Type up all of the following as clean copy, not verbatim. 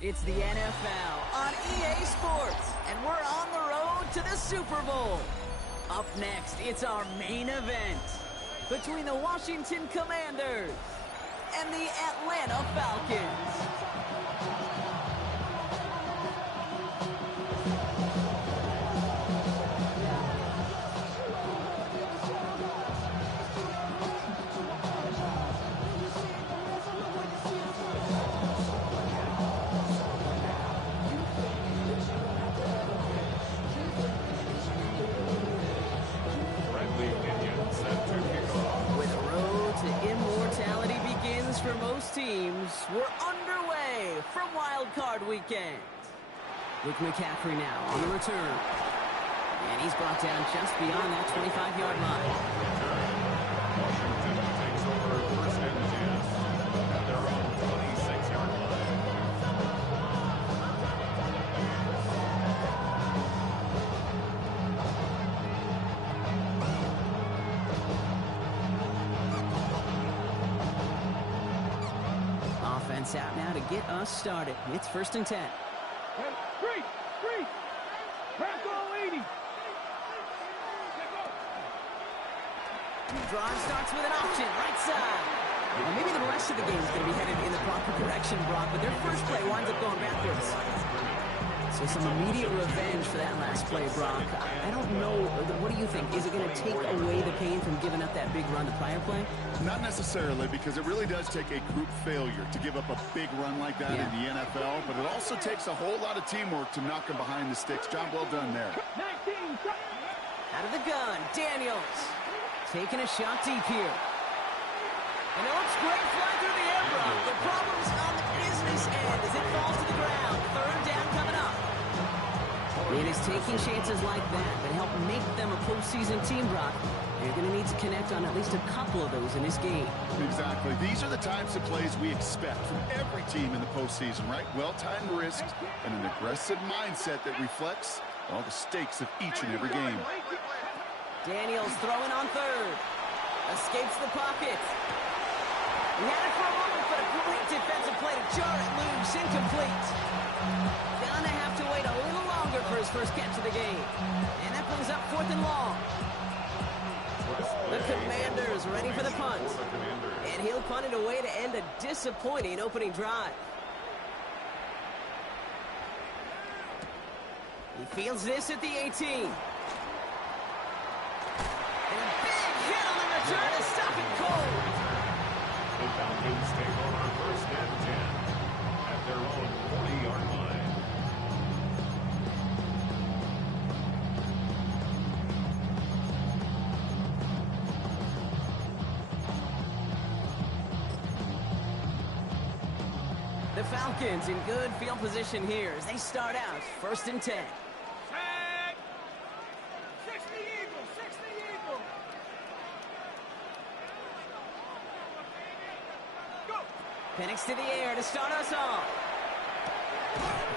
It's the NFL on EA Sports, and we're on the road to the Super Bowl. Up next, it's our main event between the Washington Commanders and the Atlanta Falcons. For most teams, we're underway from Wild Card Weekend. With McCaffrey now on the return. And he's brought down just beyond that 25-yard line. Washington takes over first and 10 at their own 26-yard line. Offense out now to get us started. It's first and 10. Three. Back all 80. Drive starts with an option, right side. Well, maybe the rest of the game is going to be headed in the proper direction, Brock, but their first play winds up going backwards. So some immediate revenge for that last play, Brock. I don't know. What do you think? Is it going to take away the pain from giving up that big run the prior play? Not necessarily, because it really does take a group failure to give up a big run like that in the NFL, but it also takes a whole lot of teamwork to knock them behind the sticks. Job well done there. 19. Out of the gun, Daniels. Taking a shot deep here. And it looks great flying through the air, Brock. The problem's on the business end as it falls to the ground. Third down coming up. It is taking chances like that that help make them a postseason team, Brock. They're going to need to connect on at least a couple of those in this game. Exactly. These are the types of plays we expect from every team in the postseason, right? Well-timed risks and an aggressive mindset that reflects all the stakes of each and every game. Daniels throwing on third. Escapes the pocket. He had it for a moment, but a great defensive play to jar it loose. Incomplete. Gonna have to wait a little longer for his first catch of the game. And that brings up fourth and long. The Commanders ready for the punt. And he'll punt it away to end a disappointing opening drive. He fields this at the 18. And a big hit on the return to stop it cold. The Falcons take over first and 10 at their own 40-yard line. The Falcons in good field position here as they start out first and 10. Penix to the air to start us off.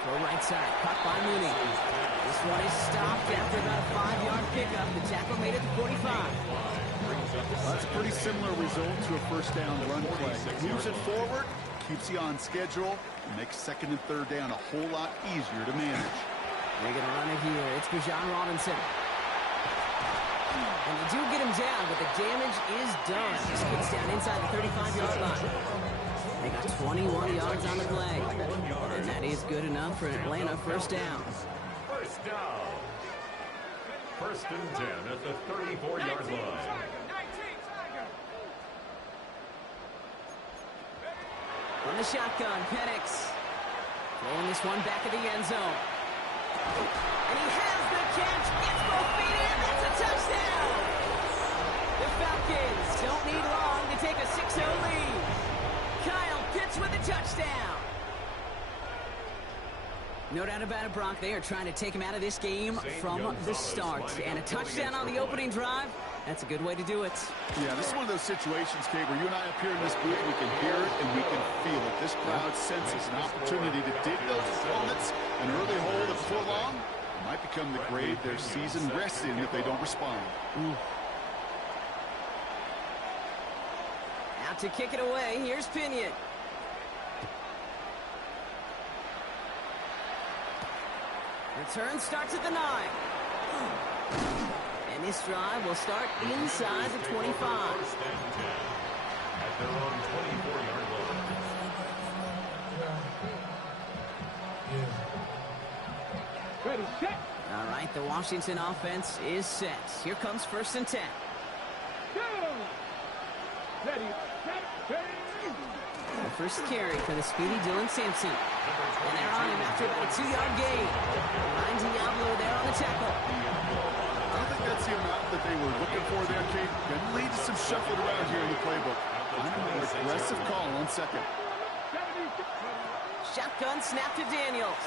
Go right side, caught by Mooney. This one is stopped after about a 5-yard pickup. The tackle made it to 45. Well, that's a pretty similar result to a first down run play. Moves it forward, keeps you on schedule, and makes second and third down a whole lot easier to manage. They're going to run it here. It's Bijan Robinson. And they do get him down, but the damage is done. This gets down inside the 35-yard line. They got 21 yards on the play. And that is good enough for an Atlanta first down. First down. First and 10 at the 34-yard line. From the shotgun, Penix. Throwing this one back of the end zone. And he has the catch. Gets both feet in. That's a touchdown. The Falcons don't need long to take a 6-0 lead. Kyle Pitts with a touchdown. No doubt about it, Brock. They are trying to take him out of this game from the start. And a touchdown on the opening drive, that's a good way to do it. Yeah, this is one of those situations, Kate, where you and I up here in this booth, we can hear it and we can feel it. This crowd senses an opportunity to dig those opponents. An early hole to pull on might become the grave their season rests in if they don't respond. Out to kick it away, here's Pinion. Return starts at the 9. And this drive will start inside the 25. First and 10 at their own 24-yard line. Ready, set. All right, the Washington offense is set. Here comes first and 10. Go. Ready, set, ready. The first carry for the speedy Dylan Sampson. And they're on him after about a 2-yard gain. Ryan Diablo there on the tackle. I don't think that's the amount that they were looking for there, Kate. Going to lead to some shuffling around here in the playbook. I'm an aggressive call on second. Shotgun snap to Daniels.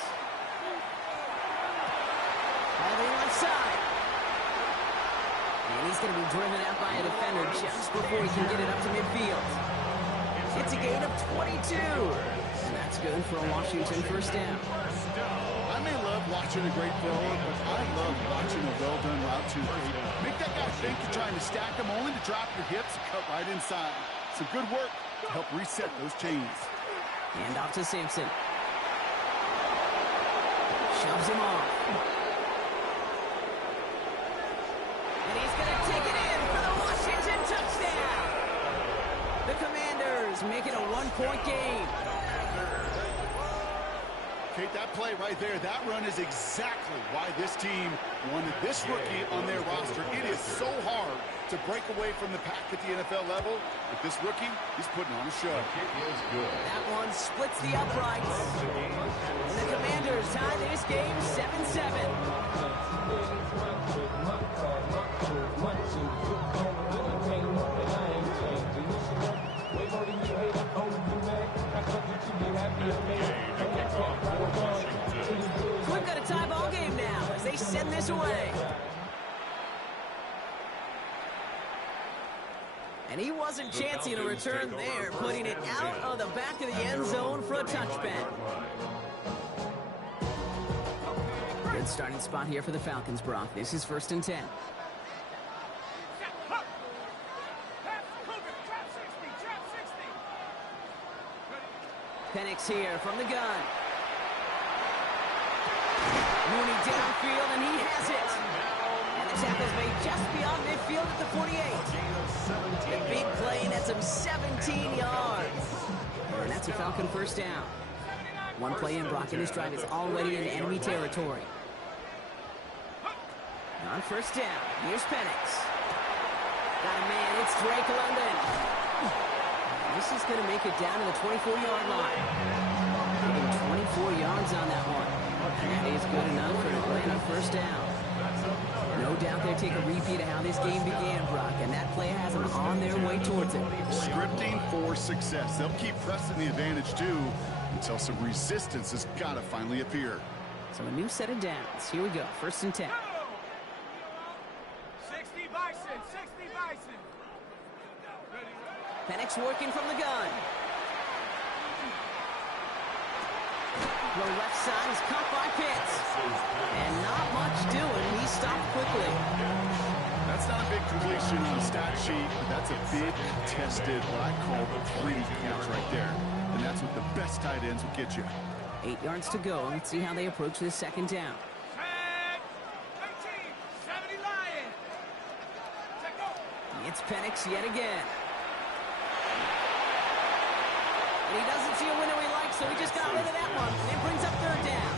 All the left side. And he's going to be driven out by a defender just before he can get it up to midfield. It's a gain of 22. And that's good for a Washington first down. I may love watching a great thrower, but I love watching a well-done route too. Make that guy think you're trying to stack them, only to drop your hips and cut right inside. Some good work to help reset those chains. Hand off to Sampson. Shoves him off. And he's going to take it in for the Washington touchdown. The Commanders make it a 1-point game. Kate, that play right there, that run is exactly why this team wanted this rookie on their roster. It is so hard to break away from the pack at the NFL level. But this rookie, he's putting on a show. That one splits the uprights. And the Commanders tie this game 7-7. We've got a tie ball game now as they send this away. And he wasn't chancing a return there, putting it out of the back of the end zone for a touchback. Good starting spot here for the Falcons, Brock. This is first and 10. Penix here from the gun. Mooney downfield, and he has it. And the tackle's made just beyond midfield at the 48. The big play nets him 17 yards. And that's a Falcon first down. One play in, Brock, and this drive is already in enemy territory. On first down, here's Penix. Got a man, it's Drake London. This is going to make it down to the 24-yard line. Getting 24 yards on that one. And that is good enough for an Atlanta first down. No doubt they'll take a repeat of how this game began, Brock, and that play has them on their way towards it. Scripting for success. They'll keep pressing the advantage, too, until some resistance has got to finally appear. So a new set of downs. Here we go, first and 10. 60 Bison, 60 Bison. Penix working from the gun. The left side is caught by Pitts. And not much doing. He stopped quickly. That's not a big completion on a stat sheet, but that's a big contested, what I call the pretty catch right there. And that's what the best tight ends will get you. 8 yards to go. Let's see how they approach this second down. 70 Lion. It's Penix yet again. And he doesn't see a window he likes, so he just got rid of that one. And it brings up third down.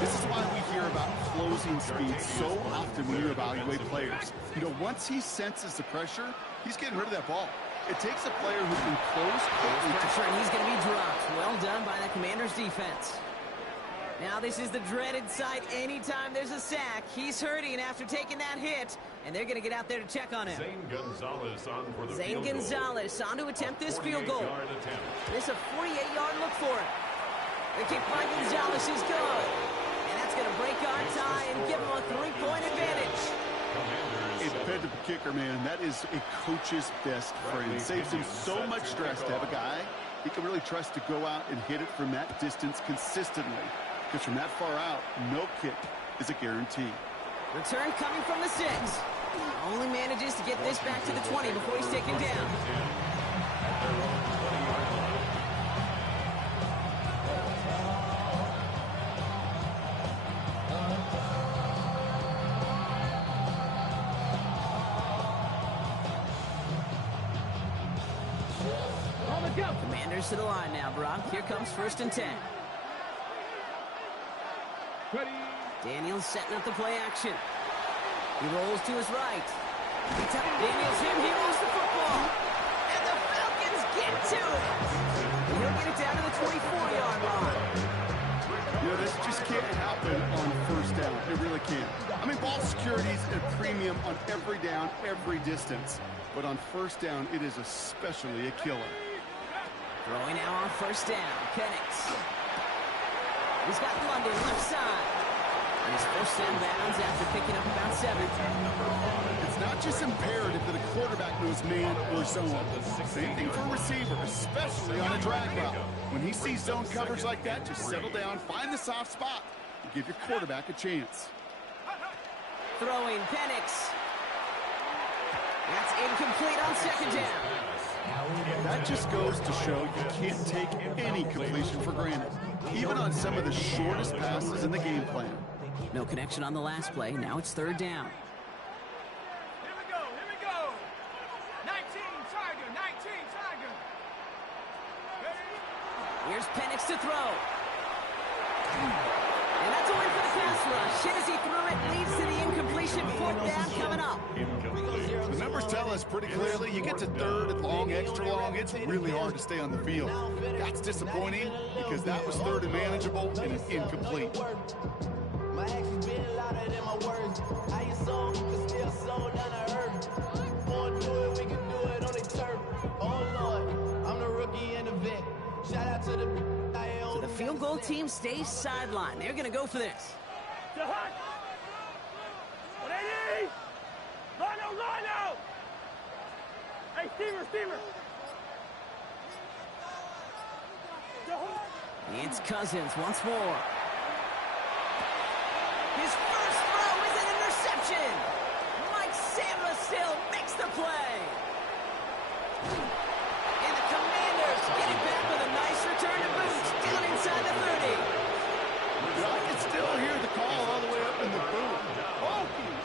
This is why we hear about closing speed so often when you evaluate players. You know, once he senses the pressure, he's getting rid of that ball. It takes a player who can close quickly. Pressure, and he's going to be dropped. Well done by the Commanders' defense. Now this is the dreaded sight anytime there's a sack. He's hurting after taking that hit, and they're going to get out there to check on him. Zane Gonzalez on for the Zane field goal. Gonzalez on to attempt this field goal. 48-yard attempt. This is a 48-yard look for him. The kick by Gonzalez is good. And that's going to break our tie and give him a 3-point advantage. A dependable kicker, man. That is a coach's best friend. Saves him so much stress to have a guy he can really trust to go out and hit it from that distance consistently. Because from that far out, no kick is a guarantee. Return coming from the 6. Only manages to get this back to the 20 before he's taken down. Runners to the line now, Brock. Here comes 1st and 10. Ready. Daniels setting up the play action. He rolls to his right. Daniels him. He moves the football. And the Falcons get to it. He'll get it down to the 24-yard line. You know, this just can't happen on 1st down. It really can't. I mean, ball security is a premium on every down, every distance. But on 1st down, it is especially a killer. Throwing now on 1st down. Penix. He's got London left side. And he's forced down bounds after picking up about 7. It's not just imperative that a quarterback knows man or zone. Same thing for a receiver, especially on a drag route. When he sees zone coverage like that, just settle down, find the soft spot, and give your quarterback a chance. Throwing Penix. That's incomplete on 2nd down. That just goes to show you can't take any completion for granted, even on some of the shortest passes in the game plan. No connection on the last play. Now it's 3rd down. Here we go. Here we go. 19 Tiger. 19 Tiger. Here's Penix to throw. And that's a win for the pass rush. Hit as he threw it. Leads to the incompletion. 4th down coming up. The numbers tell us pretty clearly, you get to 3rd and long, extra long, it's really hard to stay on the field. That's disappointing because that was 3rd and manageable and it's incomplete. My actions been louder than my words. I ain't sold, but still sold down to earth. Wanna do it, we can do it on the turf. Oh Lord, I'm the rookie and the vet. Shout out to the So the field goal team stays sidelined. They're going to go for this. The hunt. What they need? Line out. Hey, Steamer. The hunt. It's Cousins once more. His first throw is an interception. Mike Sandler still makes the play. And the Commanders get it back with a nice return to boot down inside the 30. I can still hear the call all the way up in the booth.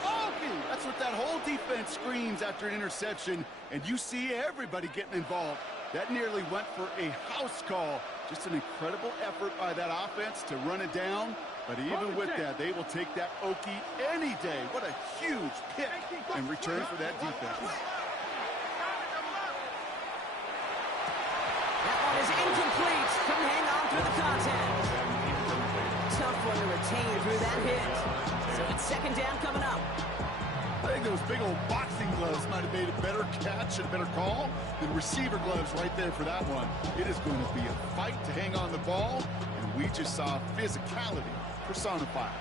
Okey. That's what that whole defense screams after an interception, and you see everybody getting involved. That nearly went for a house call. Just an incredible effort by that offense to run it down. But even with that, they will take that Okie any day. What a huge pick in return for that defense. That one is incomplete. Couldn't hang on through the contact. Tough one to retain through that hit. So it's 2nd down coming up. I think those big old boxing gloves might have made a better catch and a better call than receiver gloves right there for that one. It is going to be a fight to hang on the ball, and we just saw physicality personified.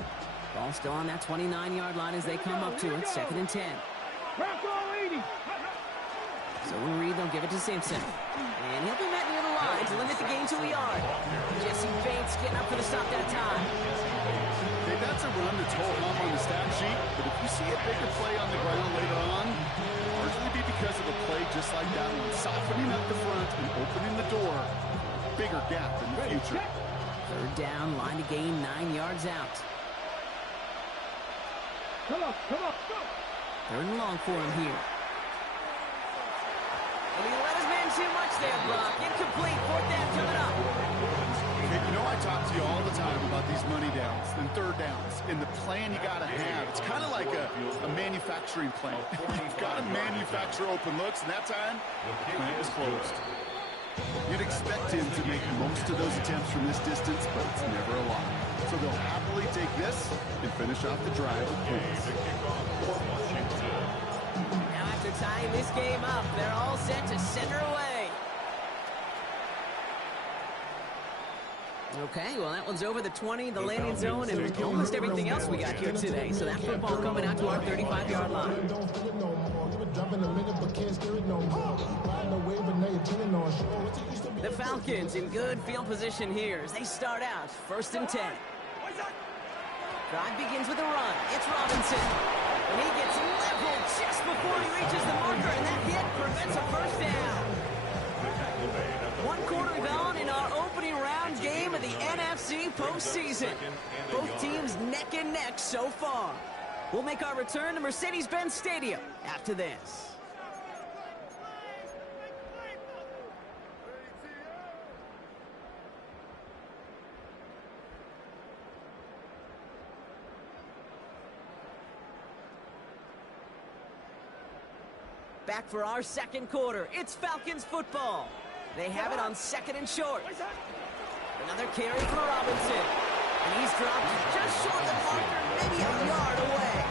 Ball still on that 29-yard line as they come up to it. 2nd and 10. Bronco 80. So when Reed, they'll give it to Simpson. And he'll be met near the line to limit the gain to a yard. Jesse Bates getting up for the stop that time. Hey, that's a run that's whole hum on the stat sheet, but if you see a bigger play on the ground later on, it'll largely be because of a play just like that one, softening up the front and opening the door. Bigger gap in the future. 3rd down, line to gain 9 yards out. Come on. 3rd and long for him here. And he let his man too much there, Brock. Incomplete. 4th down coming up. Hey, you know I talk to you all the time about these money downs and 3rd downs and the plan you got to have. It's kind of like a manufacturing plant. You've got to manufacture open looks, and that time, the plant is closed. You'd expect him to make most of those attempts from this distance, but it's never a lot. So they'll happily take this and finish off the drive with points. Now after tying this game up, they're all set to send her away. Okay, well, that one's over the 20, the landing zone, and almost everything else we got here today. So that football coming out to our 35-yard line. The Falcons in good field position here as they start out 1st and 10. Drive begins with a run. It's Robinson. And he gets leveled just before he reaches the marker, and that hit prevents a 1st down. 1 quarter gone in our opening round game of the NFC postseason. Both teams neck and neck so far. We'll make our return to Mercedes-Benz Stadium after this. Back for our second quarter. It's Falcons football. They have it on 2nd and short. Another carry for Robinson. And he's dropped just short of the marker, maybe a yard away.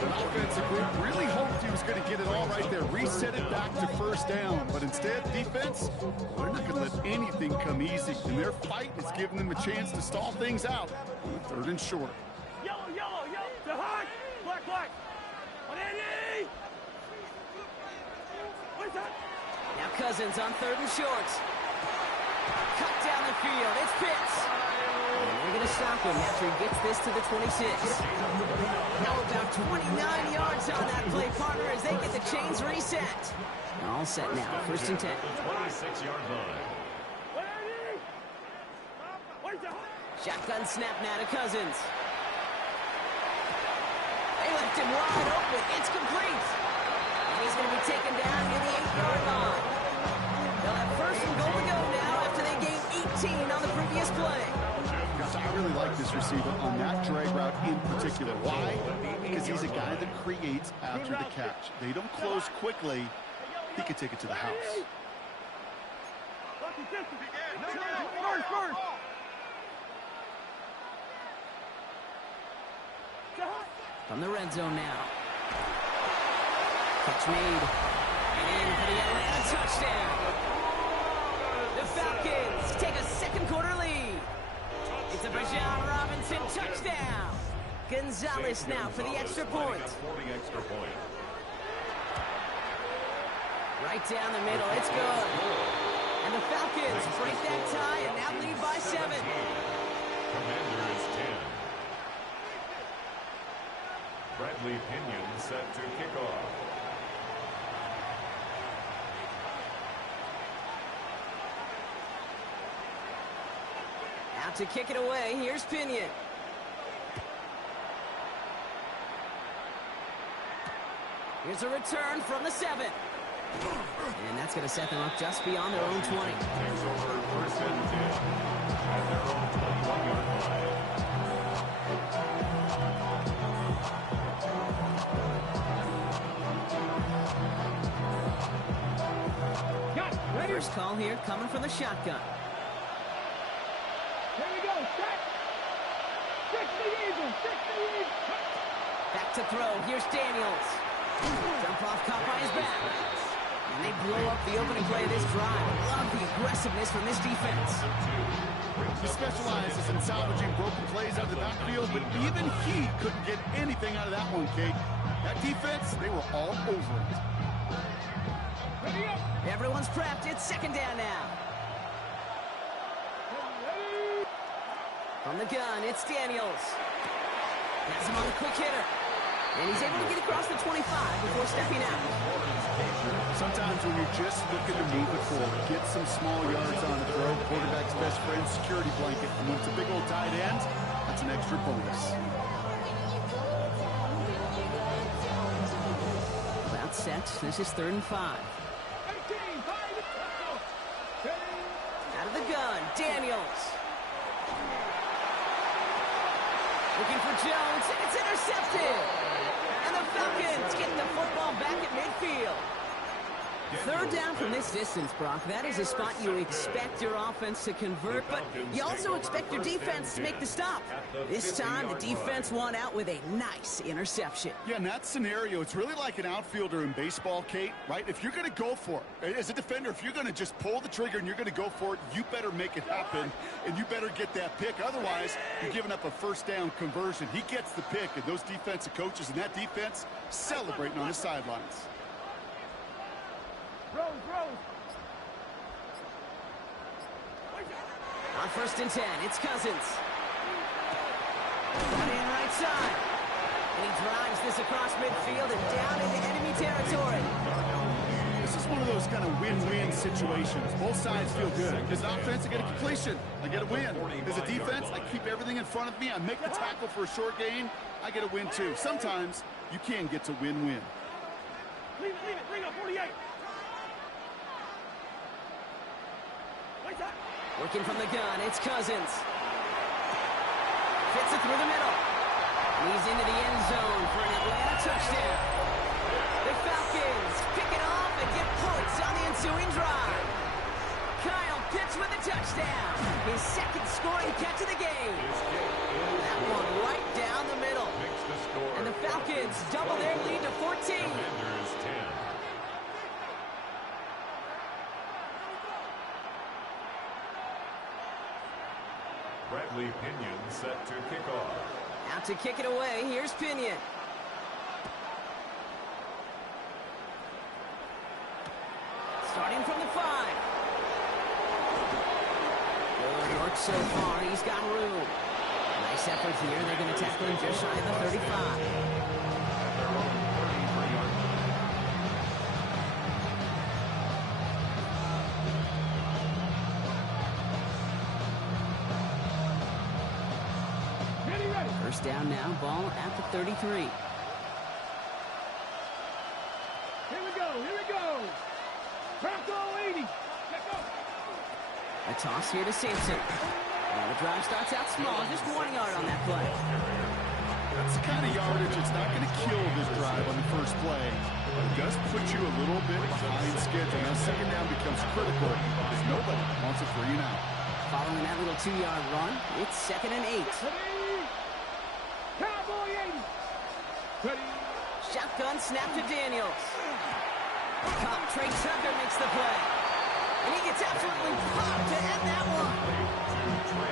The offensive group really hoped he was going to get it all right there, reset it back to first down. But instead, defense, they're not going to let anything come easy. And their fight is giving them a chance to stall things out on 3rd and short. Yellow, yellow, yellow. To high. Black, black. On Eddie. What's that? Now Cousins on 3rd and short. Cut down the field. It's Pitts. And they're going to stop him after he gets this to the 26. Now about 29 yards on that play, partner, as they get the chains reset. All set now. 1st and 10. 26-yard line. Shotgun snap now to Cousins. They left him wide open. It's complete. And he's going to be taken down near the 8-yard line. They'll have 1st and goal to go now after they gained 18 on the previous play. Guys, I really like this receiver on that drag route in particular. Why? Because he's a guy that creates after the catch. They don't close quickly. He could take it to the house. First. From the red zone now. Catch made. And in for the Atlanta touchdown. The Falcons take a 2nd quarter lead. It's a Bijan Robinson touchdown. Gonzalez now for the extra point. Right down the middle. It's good. And the Falcons break that tie and now lead by 7. Commander is 10. Bradley Pinion set to kick off. Out to kick it away. Here's Pinion. Here's a return from the 7. And that's going to set them up just beyond their own 20. Takes over 1st and 10 at their own 21-yard line. First call here coming from the shotgun. Here we go. Set. 60 Eagles. Back to throw. Here's Daniels. Jump off caught by his back. And they blow up the opening play of this drive. Love the aggressiveness from this defense. He specializes in salvaging broken plays out of the backfield, but even he couldn't get anything out of that one, Kate. That defense, they were all over it. Everyone's prepped. It's 2nd down now. From the gun, it's Daniels. Has him on the quick hitter. And he's able to get across the 25 before stepping out. Sometimes when you're just looking to move it forward, get some small yards on the throw, quarterback's best friend, security blanket. And when it's a big old tight end, that's an extra bonus. That's set. This is 3rd and 5. Out of the gun, Daniels. Looking for Jones, and it's intercepted. And the Falcons get the football back at midfield. 3rd down from this distance, Brock. That is a spot you expect your offense to convert, but you also expect your defense to make the stop. This time, the defense won out with a nice interception. Yeah, in that scenario, it's really like an outfielder in baseball, Kate, right? If you're going to go for it, as a defender, if you're going to just pull the trigger and you're going to go for it, you better make it happen, and you better get that pick. Otherwise, you're giving up a 1st down conversion. He gets the pick, and those defensive coaches and that defense celebrating on the sidelines. On 1st and 10, it's Cousins. One in right side. And he drives this across midfield and down into enemy territory. This is one of those kind of win-win situations. Both sides feel good. As an offense, I get a completion. I get a win. As a defense, I keep everything in front of me. I make the tackle for a short gain. I get a win, too. Sometimes you can get to win-win. Leave it. Bring up 48. Working from the gun, it's Cousins. Fits it through the middle. And he's into the end zone for an Atlanta touchdown. The Falcons pick it off and get points on the ensuing drive. Kyle Pitts with a touchdown. His second scoring catch of the game. That one right down the middle. And the Falcons double their lead to 14. Commanders 10. Bradley Pinion set to kick off. Out to kick it away, here's Pinion. Starting from the 5. Good work so far, he's got room. Nice effort here, they're going to tackle him just shy of the 35. Their own 33-yard line. First down now, ball at the 33. Here we go, here we go. Bronco 80. Let's go. A toss here to Sampson. And the drive starts out small, just 1 yard on that play. That's the kind of yardage it's not going to kill this drive on the first play. But it does put you a little bit behind schedule. Now second down becomes critical because nobody wants a 3 and out. Following that little 2-yard run, it's 2nd and 8. Cowboy 80. Ready. Shotgun snap to Daniels. Cop Trey Tucker makes the play. And he gets absolutely popped to end that one.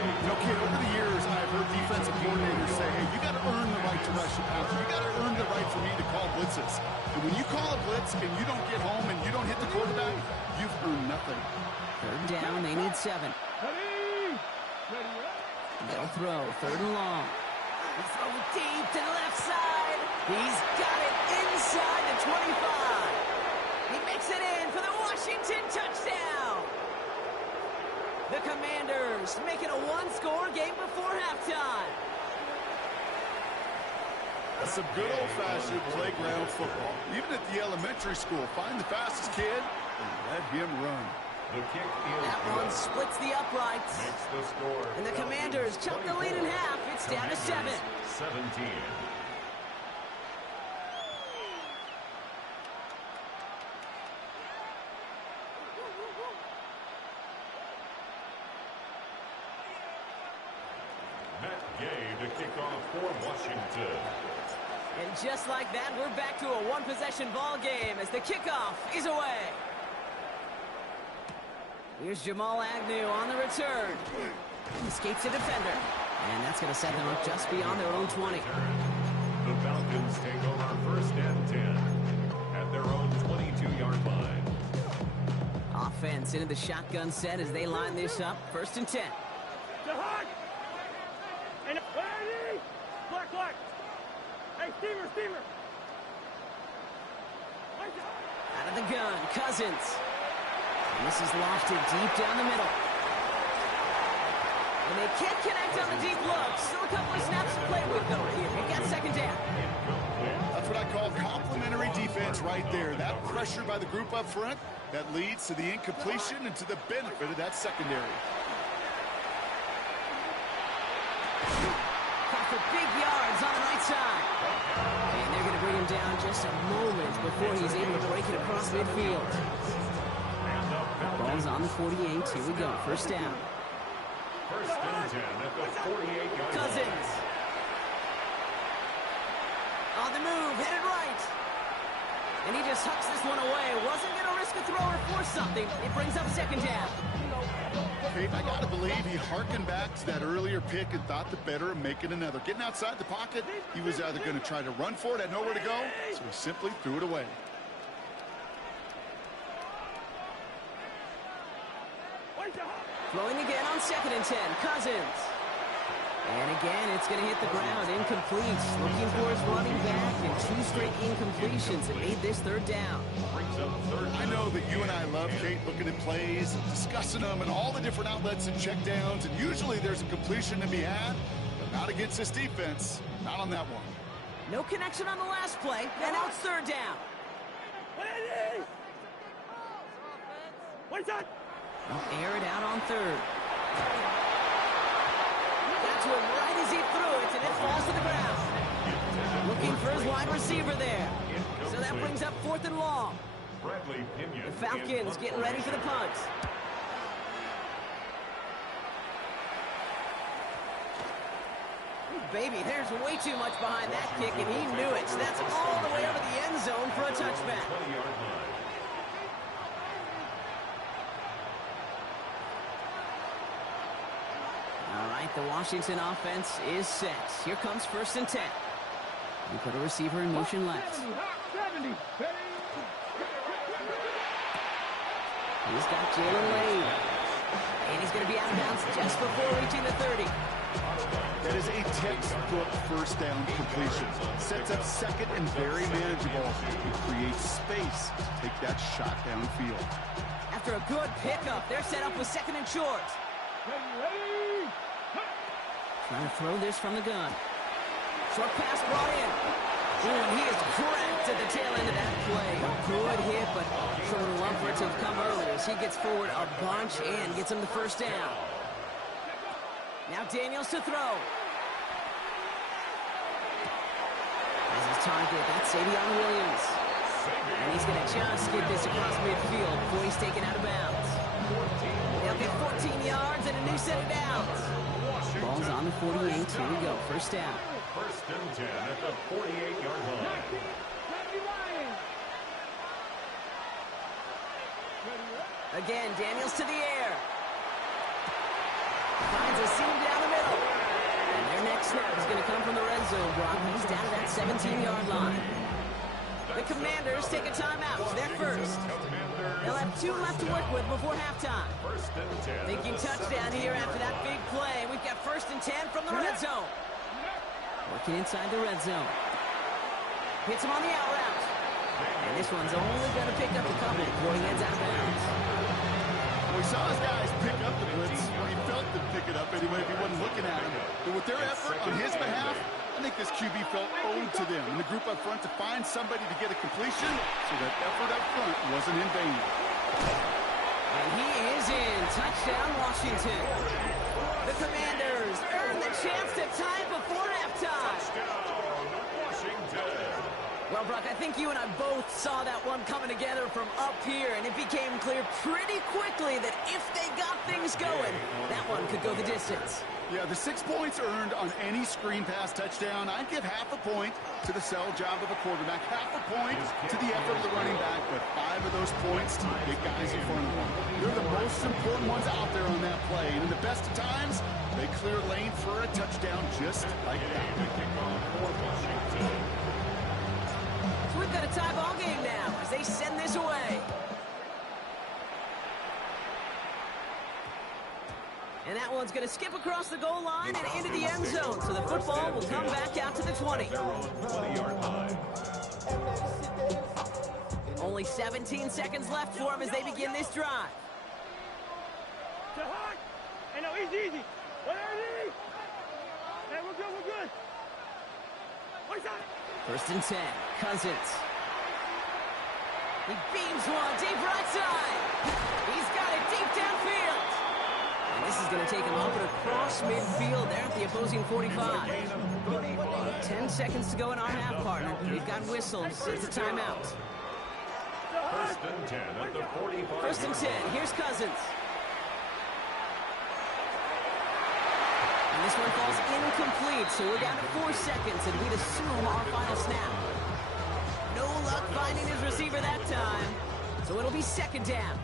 You know, kid, over the years, I've heard defensive coordinators say, hey, you got to earn the right to rush the passer. You got to earn the right for me to call blitzes. And when you call a blitz and you don't get home and you don't hit the quarterback, you've earned nothing. Third down, they need 7. Ready. Ready. They'll throw, 3rd and long. He throws deep to the left side. He's got it inside the 25. He makes it in for the Washington touchdown. The Commanders make it a 1-score game before halftime. That's some good old-fashioned playground football. Even at the elementary school, find the fastest kid and let him run. The kick is That one splits the uprights. Makes the score. And the Commanders chunk the lead in half. It's down to 7. 17. Matt Gay to kick off for Washington. And just like that, we're back to a 1-possession ball game as the kickoff is away. Here's Jamal Agnew on the return. Escapes a defender. And that's going to set them up just beyond their own 20. The Falcons take over 1st and 10 at their own 22-yard line. Offense into the shotgun set as they line this up. 1st and 10. To Hart. And ready. Black. Hey, steamer. Out of the gun, Cousins. And this is lofted deep down the middle. And they can't connect on the deep look. Still a couple of snaps to play with, though, here. They got 2nd down. That's what I call complementary defense right there. That pressure by the group up front, that leads to the incompletion and to the benefit of that secondary. Caught for big yards on the right side. And they're going to bring him down just a moment before he's able to break it across midfield. Ball's on the 48. Here we go. 1st down. 1st and 10 at the 48-yard line. Cousins. On the move, headed right. And he just hucks this one away. Wasn't going to risk a throw or force something. It brings up 2nd down. Kate, I got to believe he harkened back to that earlier pick and thought the better of making another. Getting outside the pocket, he was either going to try to run for it, had nowhere to go, so he simply threw it away. Throwing again on 2nd and 10. Cousins. And again, it's going to hit the ground. Incomplete. Looking for his running back, and 2 straight incompletions that made this 3rd down. I know that you and I love, Kate, looking at plays and discussing them and all the different outlets and checkdowns, and usually there's a completion to be had, but not against this defense. Not on that one. No connection on the last play, and now it's 3rd down. They'll air it out on 3rd. Got to him right as he threw it, and it falls to the ground. Looking for his wide receiver there. So that brings up 4th and long. Bradley Pinion. The Falcons getting ready for the punt. Baby, there's way too much behind that kick, and he knew it. So that's all the way over the end zone for a touchback. 20-yard line. All right, the Washington offense is set. Here comes 1st and 10. We put a receiver in motion left. 70. He's got Jalen Lane. And he's going to be out of bounds just before reaching the 30. That is a textbook first down completion. Sets up second and very manageable. It creates space to take that shot downfield. After a good pickup, they're set up with 2nd and short. Ready. Trying to throw this from the gun. Short pass brought in. Ooh, and he is cracked at the tail end of that play. A good hit, but sure would love for it to have come earlier as he gets forward a bunch and gets him the 1st down. Now Daniels to throw. As his target, that's Savion Williams. And he's going to just get this across midfield before he's taken out of bounds. They'll get 14 yards and a new set of downs. Ball's on the 48. Here we go. 1st down. 1st and 10 at the 48-yard line. Again, Daniels to the air. Finds a seam down the middle. And their next snap is going to come from the red zone. Broncos down to that 17-yard line. The Commanders take a timeout. They're first. They'll have 2 left to work with before halftime. 1st and 10. Thinking touchdown here after that big play. We've got 1st and 10 from the red zone. Working inside the red zone. Hits him on the out route. And this one's only going to pick up a couple before he heads out of bounds. We saw his guys pick up the blitz, or he felt them pick it up anyway if he wasn't looking at him. But with their effort on his behalf, I think this QB felt owed to them and the group up front to find somebody to get a completion, so that effort up front wasn't in vain. And he is in. Touchdown, Washington. The Commanders earn the chance to tie before halftime. Well, Brock, I think you and I both saw that one coming together from up here, and it became clear pretty quickly that if they got things going, that one could go the distance. Yeah, the 6 points earned on any screen pass touchdown, I'd give half a point to the sell job of a quarterback, half a point to the effort of the running back, but 5 of those points to the big guys in front of them. They're the most important ones out there on that play, and in the best of times, they clear lane for a touchdown just like that. So we've got a tie ball game now as they send this away. And that one's going to skip across the goal line and into the end zone. So the football will come back out to the 20. 20-yard line. Only 17 seconds left for them as they begin this drive. To hard. Hey, no, easy. Ready? Hey, we're good. What's that? 1st and 10. Cousins. He beams one deep right side. He's got it deep downfield. And this is going to take him up and across midfield there at the opposing 45. 10 seconds to go in our half, partner. We've got whistles. It's a timeout. 1st and 10 at the 45. 1st and 10. Here's Cousins. And this one falls incomplete, so we're down to 4 seconds, and we'd assume our final snap. No luck finding his receiver that time, so it'll be 2nd down.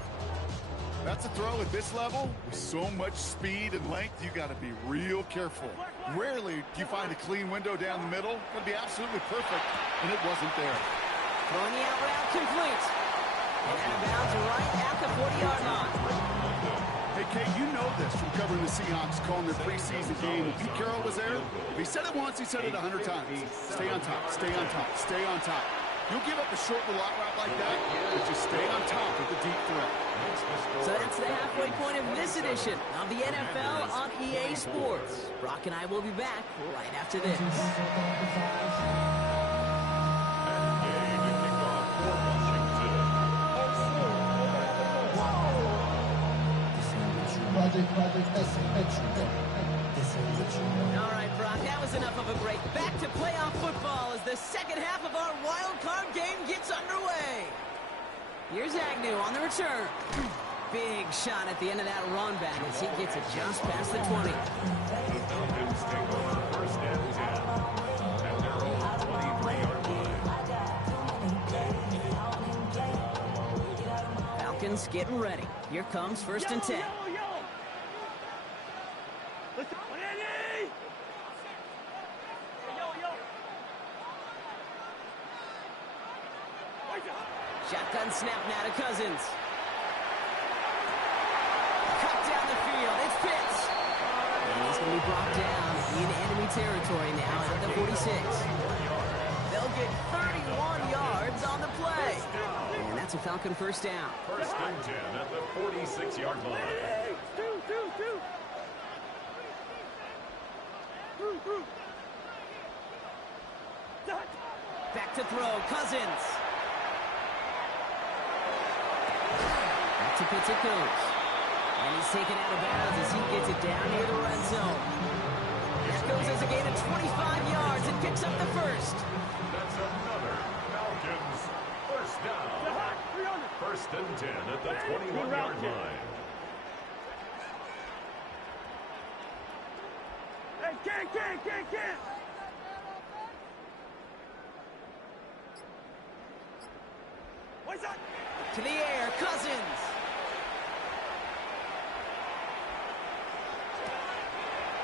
That's a throw at this level. With so much speed and length, you got to be real careful. Rarely do you find a clean window down the middle. It'll be absolutely perfect, and it wasn't there. Throwing the out route complete. And out of bounds right at the 40-yard line. Hey, Kate, you know this from covering the Seahawks, calling their preseason game. When Pete Carroll was there, if he said it once, he said it 100 times. Stay on top, stay on top, stay on top. You'll give up a short little out route like that, but just stay on top of the deep threat. So that's the halfway point of this edition of the NFL on EA Sports. Brock and I will be back right after this. All right, Brock, that was enough of a break. Back to playoff football as the second half of our wild card game gets underway. Here's Agnew on the return. Big shot at the end of that run back as he gets it just past the 20. The Falcons take over first and 10 at their own 23-yard line. Falcons getting ready. Here comes first and 10. Shotgun snap now to Cousins. Cut down the field. It's Pitts. And he's going to be brought down in enemy territory now at the 46. They'll get 31 yards on the play. And that's a Falcon first down. First and 10 at the 46-yard line. Back to throw. Cousins. Back to Pitts it goes. And he's taken out of bounds as he gets it down near the red zone. That goes as a gain of 25 yards and picks up the first. That's another Falcons first down. First and 10 at the 21-yard line. Hey, can't. What's that? To the air, Cousins.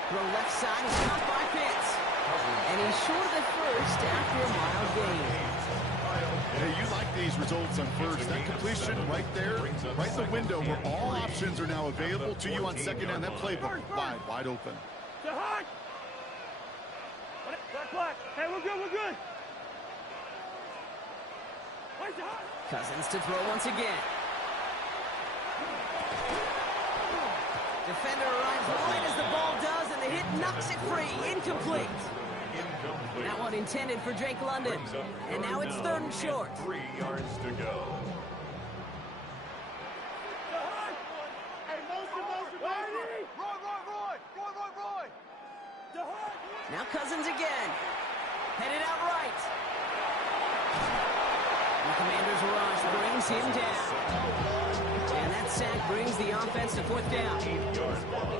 Throw left side is caught by Pitts. And he's short of the first after a mild gain. Hey, you like these results on first. That completion right there, right in the window where all options are now available to you on second down. That playbook wide open. The hot. Black. Hey, we're good. Where's the hot? Cousins to throw once again. Defender arrives right as the ball does, and the hit knocks it free. Incomplete. That one intended for Drake London. And now it's third and short. 3 yards to go. Now Cousins again. Headed out right. The Commanders' rush brings him down. And that sack brings the offense to fourth down.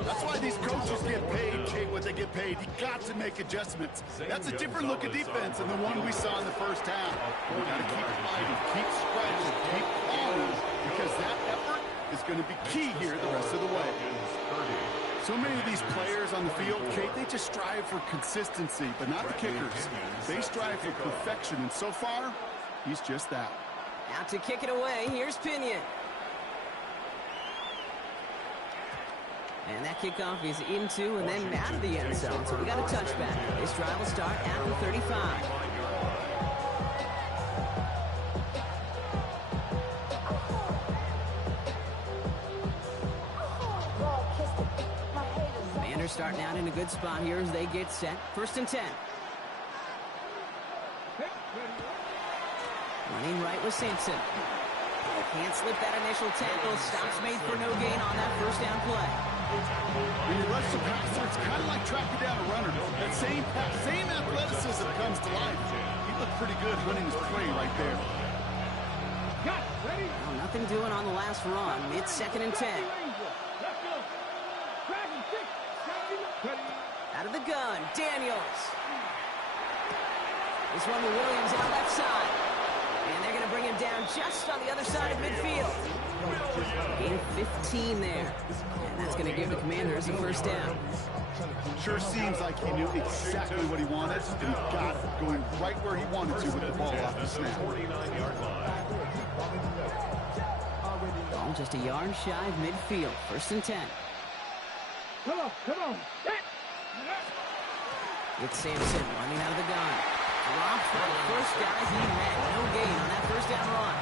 That's why these coaches get paid, Kate, what they get paid. You got to make adjustments. That's a different look at defense than the one we saw in the first half. You got to keep fighting, keep scratching, keep clawing, because that effort is going to be key here the rest of the way. So many of these players on the field, Kate, they just strive for consistency, but not the kickers. They strive for perfection, and so far, he's just that. Out to kick it away, here's Pinion. And that kickoff is into and then out of the end zone, so we got a touchback. This drive will start at the 35. Commanders starting out in a good spot here as they get set. First and 10. Running right with Simpson. Can't slip that initial tackle. Stops made for no gain on that first down play. When you rush the passer, it's kind of like tracking down a runner. That same athleticism comes to life. He looked pretty good hunting his prey right there. Well, nothing doing on the last run. It's second and 10. Out of the gun, Daniels. This one with Williams out left side. And they're going to bring him down just on the other side of midfield. Gain of 15 there. And that's going to give the Commanders a first down. Sure seems like he knew exactly what he wanted, and he got it, going right where he wanted to with the ball off the snap. Ball just a yard shy of midfield. First and 10. Come on. It's Sampson running out of the gun. Dropped for the first guy he met. No gain on that first down run.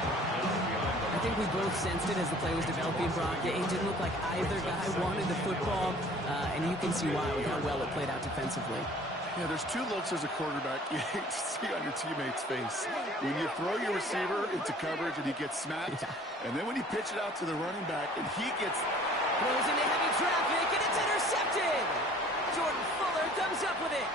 I think we both sensed it as the play was developing, Brock. It didn't look like either guy wanted the football, and you can see why with how well it played out defensively. Yeah, there's two looks as a quarterback you hate to see on your teammate's face. When you throw your receiver into coverage and he gets smacked, and then when you pitch it out to the running back and he gets... Throws into heavy traffic, and it's intercepted! Jordan Fuller comes up with it.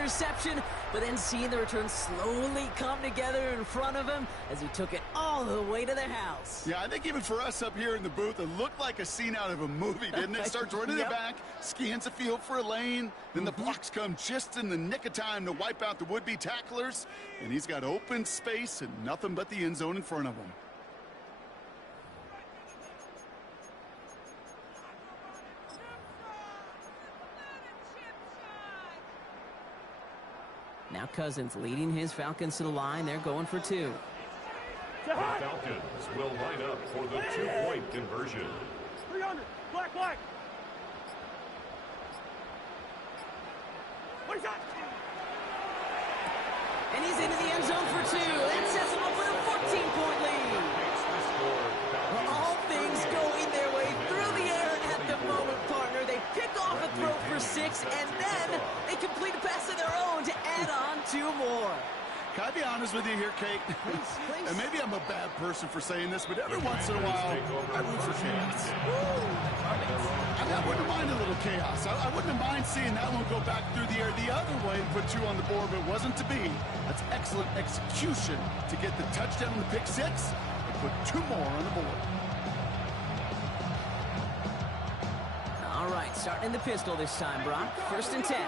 interception, but then seeing the return slowly come together in front of him as he took it all the way to the house. Yeah, I think even for us up here in the booth, it looked like a scene out of a movie, didn't it? Starts running Yep. the back, scans the field for a lane, then the blocks come just in the nick of time to wipe out the would-be tacklers, and he's got open space and nothing but the end zone in front of him. Now Cousins leading his Falcons to the line. They're going for two. The Falcons will line up for the two-point conversion. 300. Black, black. What is that? And he's into the end zone for two. That sets him up with a 14-point lead. Makes the score. Well, all things going their way through the air at the moment, partner. They pick off a throw for 6, and then they complete a pass of their own to add on 2 more. Can I be honest with you here, Kate? Please. And maybe I'm a bad person for saying this, but every once in a while, I root for chaos. I wouldn't mind a little chaos. I wouldn't mind seeing that one go back through the air the other way and put 2 on the board, but it wasn't to be. That's excellent execution to get the touchdown and the pick 6 and put 2 more on the board. All right, starting in the pistol this time, Brock. 1st and 10.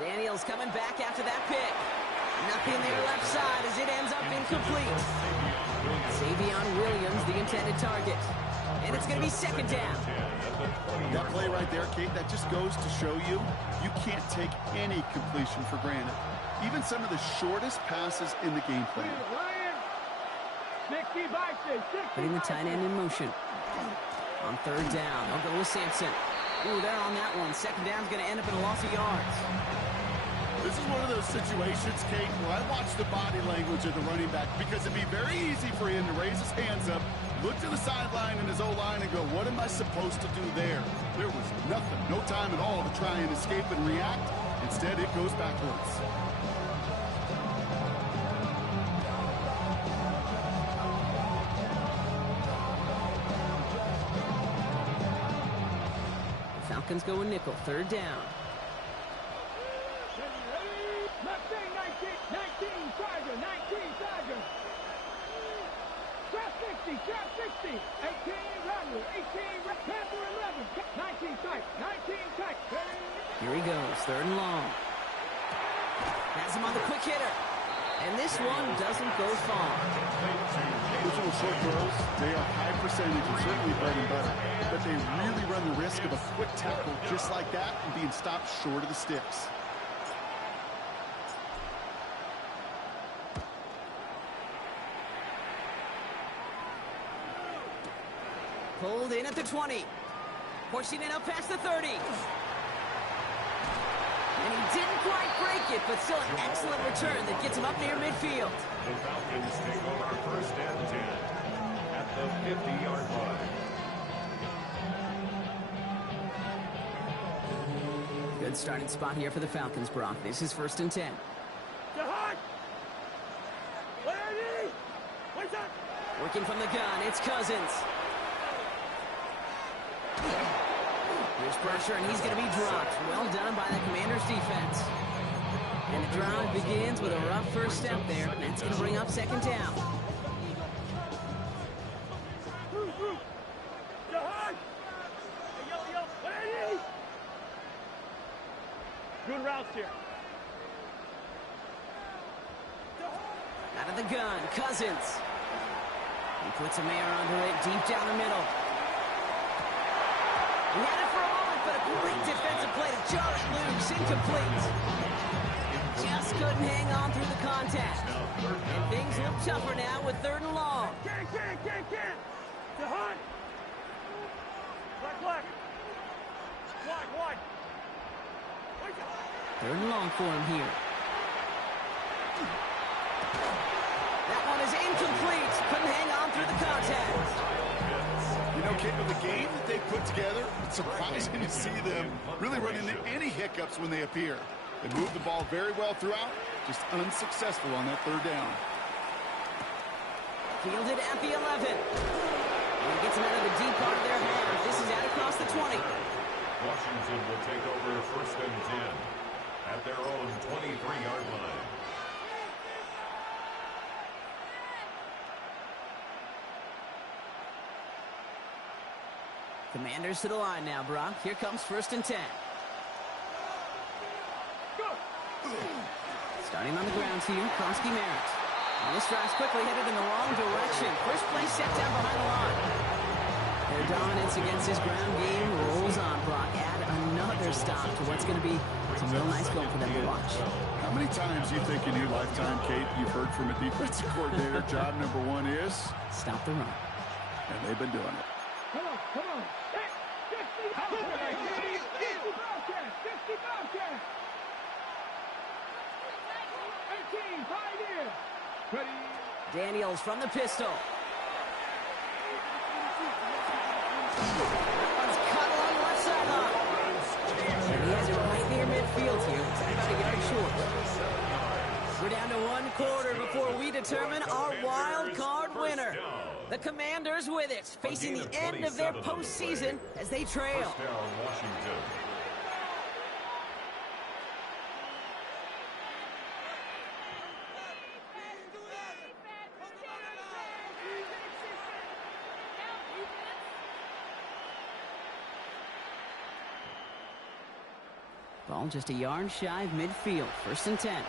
Daniels coming back after that pick. Nothing there left side as it ends up incomplete. Savion Williams, the intended target. And it's going to be 2nd down. That play right there, Kate, that just goes to show you, you can't take any completion for granted. Even some of the shortest passes in the game plan. Putting the tight end in motion. On 3rd down, they'll go with Sampson. Ooh, they're on that one. 2nd down's going to end up in a loss of yards. This is one of those situations, Kate, where I watch the body language of the running back because it'd be very easy for him to raise his hands up, look to the sideline and his O-line and go, what am I supposed to do there? There was nothing, no time at all to try and escape and react. Instead, it goes backwards. The Falcons go with nickel. 3rd down. 60, 18, Rodney, 18, Panther 11, 19 tight, 19 tight. Here he goes, 3rd and long. Has him on the quick hitter. And this one doesn't go far. Those little short throws, they are high percentage and certainly bread and butter. But they really run the risk of a quick tackle just like that and being stopped short of the sticks. Pulled in at the 20. Pushing it up past the 30. And he didn't quite break it, but still an excellent return that gets him up near midfield. The Falcons take over 1st and 10 at the 50-yard line. Good starting spot here for the Falcons, Brock. This is 1st and 10. Working from the gun, it's Cousins. Here's pressure, and he's going to be dropped. Well done by the Commanders' defense. And the drive begins with a rough first step there. That's going to bring up 2nd down. Good routes here. Out of the gun, Cousins. He puts a man under it deep down the middle. He had it for a moment, but a great defensive play to jar it loose. Incomplete. Just couldn't hang on through the contact. And things look tougher now with 3rd and long. Can't. To Hunt. Black. Wide. 3rd and long for him here. That one is incomplete. Couldn't hang on through the contact. You know, Kate, with the game that they put together, it's surprising to see them really run into any hiccups when they appear. They move the ball very well throughout, just unsuccessful on that 3rd down. Fielded at the 11. And he gets him out of the deep part of their half. This is out across the 20. Washington will take over first and 10 at their own 23-yard line. Commanders to the line now, Brock. Here comes first and 10. Starting on the ground to you, Kronsky Merritt. And this drive's quickly headed in the wrong direction. First play set down behind the line. Their dominance against his ground game rolls on, Brock. Add another stop to what's going to be some real nice film for them to watch. How many times you think in your lifetime, Kate, you've heard from a defensive coordinator, job number one is? Stop the run. And they've been doing it. Come on, come on. 60 Bobcats, 60 Bobcats. 18, 5 here. Ready. Daniels from the pistol. It's cut along the left sideline. And he has it right near midfield here. It's about a yard short. We're down to one quarter before we determine our wild card winner. The Commanders with it, facing the end of their postseason as they trail. First down, Washington. Ball just a yard shy of midfield. First and 10.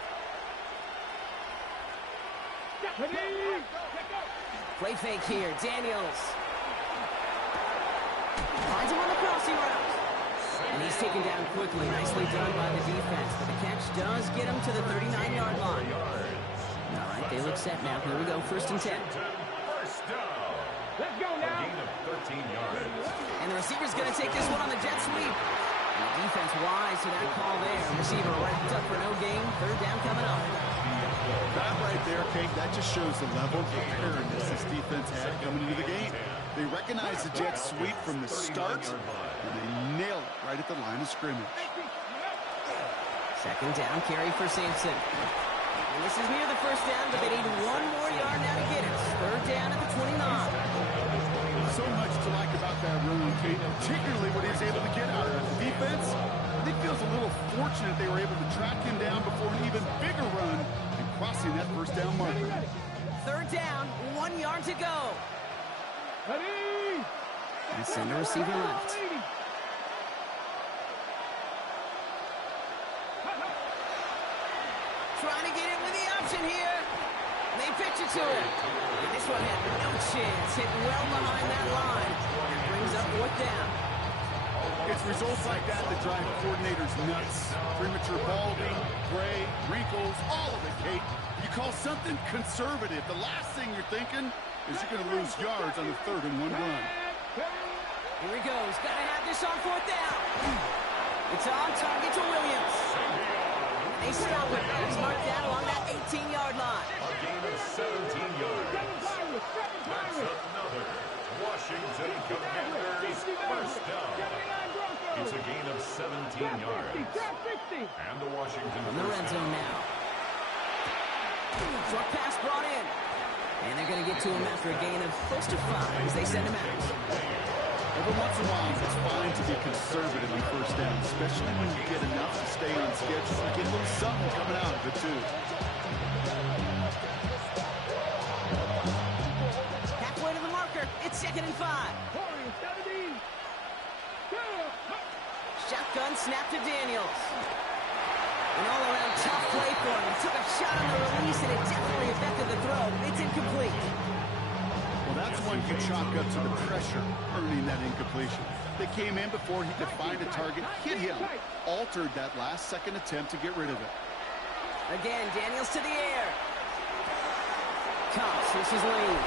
Play fake here. Daniels. Finds him on the crossing route. And he's taken down quickly. Nicely done by the defense. But the catch does get him to the 39-yard line. All right, they look set now. Here we go. First and 10. First down. Let's go A now. gain of 13 yards. And the receiver's going to take this one on the jet sweep. And the defense wise to that call there. Receiver wrapped up for no gain. Third down coming up. That right there, Kate, that just shows the level of preparedness this defense had coming into the game. They recognized the jet sweep from the start, and they nail it right at the line of scrimmage. Second down, carry for Sampson. And this is near the first down, but they need one more yard now to get it. Third down at the 29. So much to like about that run, Kate, particularly what he was able to get out of the defense. I think feels a little fortunate they were able to track him down before an even bigger run and crossing that first down marker. Third down, 1 yard to go. Ready. And send a receiver left. Trying to get in with the option here. And they pitch it to him. And this one had no chance. Hit well behind that line. And brings up fourth down. It's results like that that drive coordinators nuts. Premature balding, gray, wrinkles, all of it, Kate. You call something conservative. The last thing you're thinking is you're going to lose yards on the 3rd and 1 run. Here he goes. Got to have this on fourth down. It's on target to Williams. They stop it. He's marked down along that 18-yard line. A gain of 17 yards. That's another Washington Commanders first down. It's a gain of 17 yards. And the Washington In the red zone now. Short pass brought in. And they're going to get to him after a gain of close to 5 as they send him out. Every once in a while, it's fine to be conservative on first down, especially when you get enough to stay on schedule. You get a little something coming out of it, too. Halfway to the marker. It's 2nd and 5. Shotgun snap to Daniels. An all-around tough play for him. He took a shot on the release, and it definitely affected the throw. It's incomplete. Well, that's one you chalk up to the pressure, earning that incompletion. They came in before he could find a target, hit him, altered that last-second attempt to get rid of it. Again, Daniels to the air. Cox, this is Lane.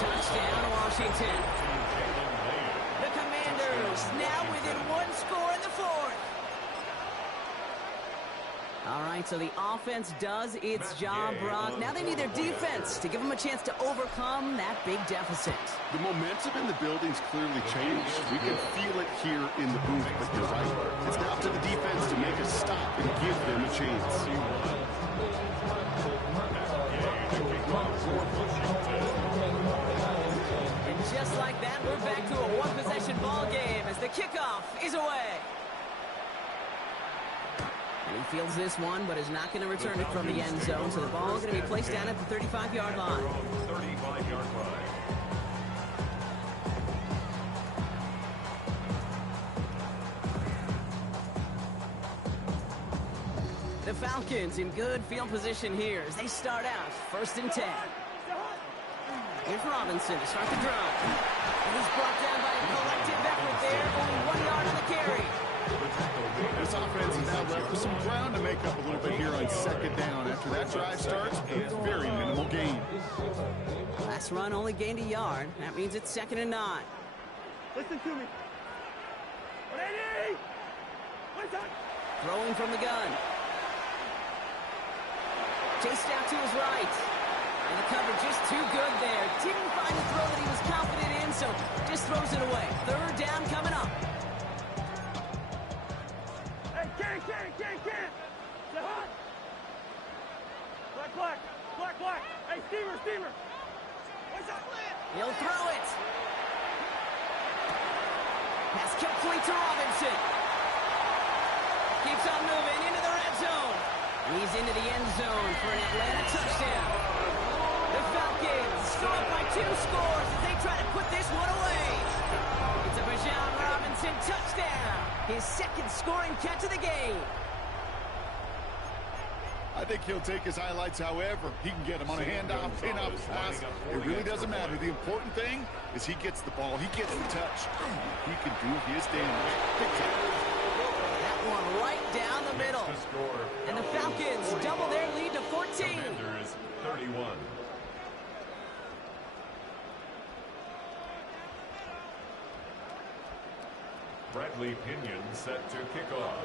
Touchdown, Washington. The Commanders now within 1 score in the 4th. All right, so the offense does its job, Brock. Now they need their defense to give them a chance to overcome that big deficit. The momentum in the building's clearly changed. We can feel it here in the booth, but you're right. It's now up to the defense to make a stop and give them a chance. And just like that, we're back to a one-possession ball game as the kickoff is away. And he fields this one, but is not going to return it from the end zone, so the ball is going to be placed down at the 35-yard line. 35-yard line. The Falcons in good field position here as they start out 1st and 10. Here's Robinson to start the drive. And he's brought down by a collective effort there, only 1 yard on the carry. This offense is now left with some ground to make up a little bit here on 2nd down. After that drive starts, a very minimal gain. Last run only gained a yard. That means it's 2nd and 9. Listen to me. Ready? What's up? Throwing from the gun. Chased out to his right. And the cover just too good there. Didn't find the throw that he was confident in, so just throws it away. 3rd down coming up. Hey, can't. Say hot. Black. Hey, steamer. What's up, man? He'll throw it. Pass complete to Robinson. Keeps on moving into the red zone. He's into the end zone for an Atlanta touchdown. The Falcons go up by 2 scores as they try to put this one away. It's a Bijan Robinson touchdown. His 2nd scoring catch of the game. I think he'll take his highlights however he can get him on a handoff, pin-up, pass. It really doesn't matter. The important thing is he gets the ball. He gets the touch. He can do his damage. Big time. That one right down the middle. And the Falcons double their lead to 14. Commanders 31. Bradley Pinion set to kick off.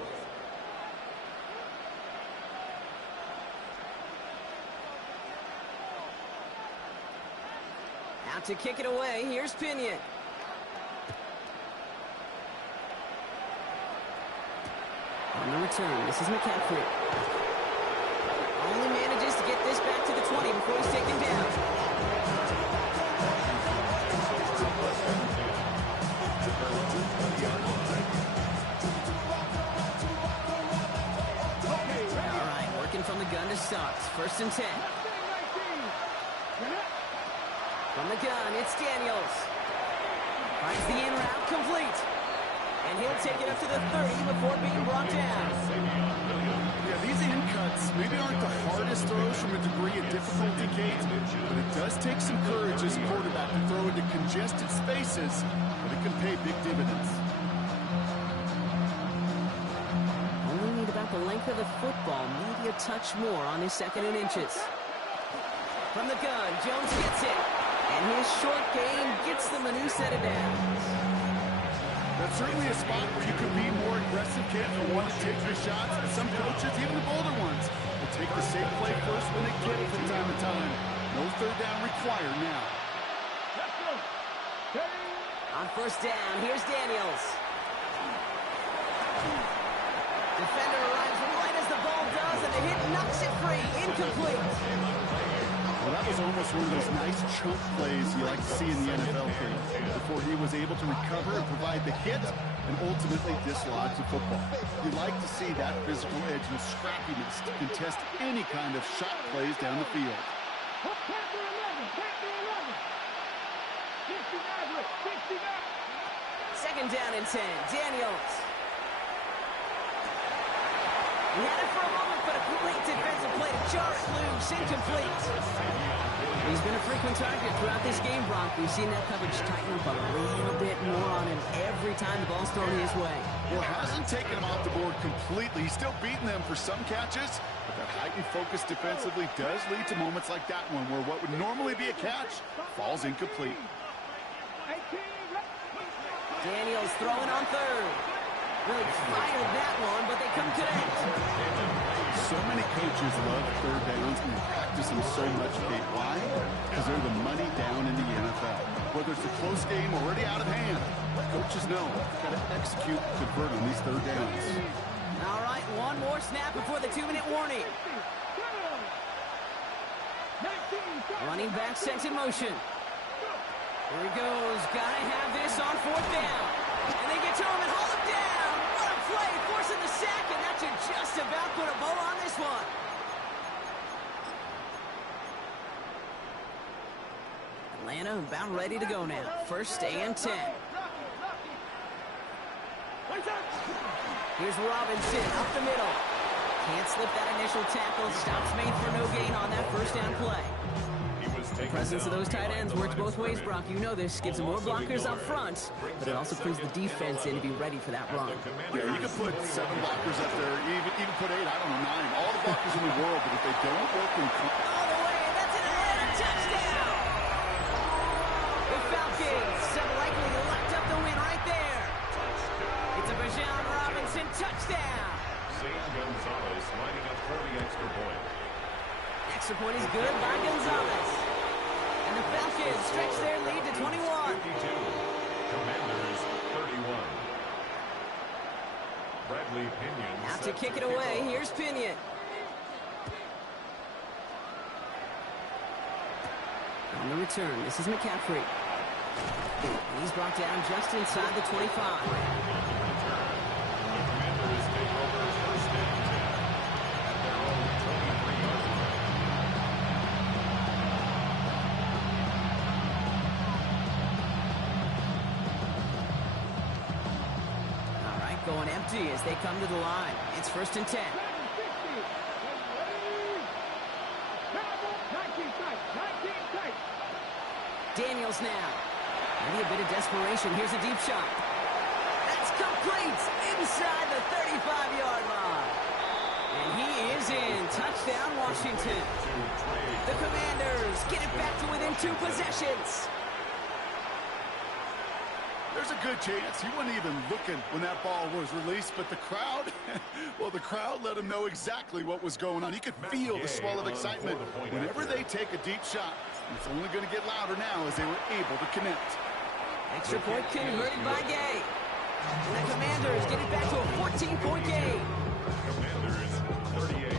Out to kick it away, here's Pinion. On the return, this is McCaffrey. Only manages to get this back to the 20 before he's taken down. All right, working from the gun to start. 1st and 10. From the gun, it's Daniels. Finds the in route complete. And he'll take it up to the 30 before being brought down. Yeah, these in cuts maybe aren't the hardest throws from a degree of difficulty, Kate, but it does take some courage as a quarterback to throw into congested spaces, but it can pay big dividends. Only need about the length of the football, maybe a touch more on his 2nd and inches. From the gun, Jones gets it. And his short game gets them a new set of downs. That's certainly a spot where you could be more aggressive, Kent, and want to take your shots. And some coaches, even the bolder ones, will take the safe play first when they get it from time to time. No 3rd down required now. On 1st down, here's Daniels. Defender arrives right as the ball does, and the hit knocks it free. Incomplete. Well, that was almost one of those nice chunk plays you like to see in the NFL game before he was able to recover and provide the hit and ultimately dislodge the football. You like to see that physical edge and scrappiness to contest any kind of shot plays down the field. Panther 11. 69. 2nd down and 10. Daniels. He had it for a moment, but a great defensive play to jar it loose. Incomplete. He's been a frequent target throughout this game, Brock. We've seen that coverage tighten up a little bit more on him every time the ball's thrown his way. Well, hasn't taken him off the board completely. He's still beating them for some catches, but that heightened focus defensively does lead to moments like that one where what would normally be a catch falls incomplete. Daniels throwing on 3rd. Really fired that one, but they couldn't connect. So many coaches love 3rd downs and practice them so much, Kate. Why? Because they're the money down in the NFL. Whether it's a close game already out of hand, coaches know they've got to execute, convert on these 3rd downs. All right, one more snap before the 2-minute warning. Running back sent in motion. Here he goes. Gotta have this on 4th down. And they get to him and haul him down. What a play, forcing the sack, and that should just about put a bow on this one. Atlanta about ready to go now. 1st and 10. Here's Robinson up the middle. Can't slip that initial tackle. Stops made for no gain on that 1st down play. The presence of those tight ends works both ways, Brock. You know this. Gives them more blockers up front, but it also brings the defense in to be ready for that run. Yeah, you can put 7 blockers up there, even put 8, I don't know, 9. All the blockers in the world, but if they don't work in... All the way, that's an Atlanta touchdown! The Falcons have likely locked up the win right there. It's a Bijan Robinson touchdown. Zane Gonzalez lining up for the extra point. Extra point is good by Gonzalez. And the Falcons stretch their lead to 21. 52. Commanders 31. Bradley Pinion. Out to kick it away. Here's Pinion. On the return, this is McCaffrey. And he's brought down just inside the 25. Commanders take over 1st and 10 at their own 23-yard line. All right, going empty as they come to the line. It's 1st and 10. Daniels now. Maybe a bit of desperation. Here's a deep shot. That's complete inside the 35-yard line. And he is in. Touchdown, Washington. The Commanders get it back to within 2 possessions. There's a good chance he wasn't even looking when that ball was released, but the crowd, well, the crowd let him know exactly what was going on. He could feel the swell of excitement whenever they take a deep shot. It's only going to get louder now as they were able to connect. Extra point converted by Gay. And the Commanders get it back to a 14-point game. Commanders 38.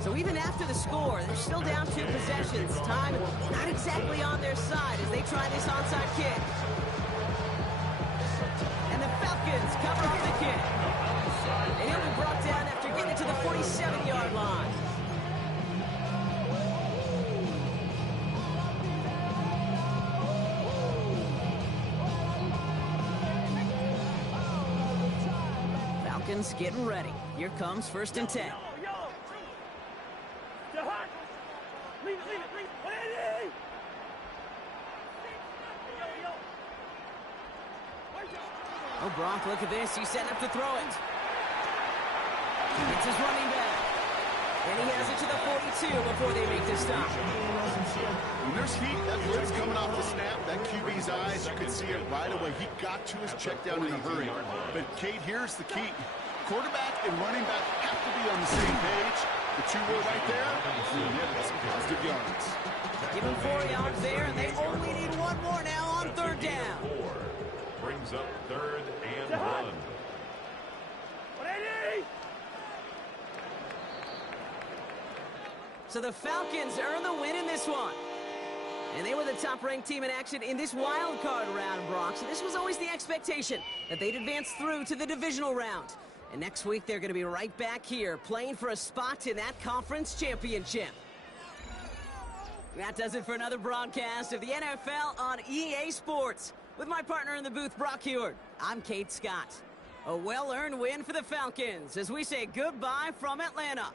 So even after the score, they're still down 2 possessions. Time not exactly on their side as they try this onside kick. And the Falcons cover up the kick. And he'll be brought down after getting to the 47-yard line. Falcons getting ready. Here comes 1st and 10. Oh, Brock, look at this. He's setting up to throw it. It's his running back. And he has it to the 42 before they make the stop. When there's heat, that blitz coming off the snap, that QB's eyes, you could see it right away. He got to his check down in a hurry. But, Kate, here's the key. Quarterback and running back have to be on the same page. The 2 were right there. That's some positive yards. Give him 4 yards there, and they only need 1 more now on 3rd down. Brings up 3rd and 1. So the Falcons earn the win in this one. And they were the top-ranked team in action in this wild card round, Brock. So this was always the expectation that they'd advance through to the divisional round. And next week, they're going to be right back here playing for a spot in that conference championship. That does it for another broadcast of the NFL on EA Sports. With my partner in the booth, Brock Heward, I'm Kate Scott. A well-earned win for the Falcons as we say goodbye from Atlanta.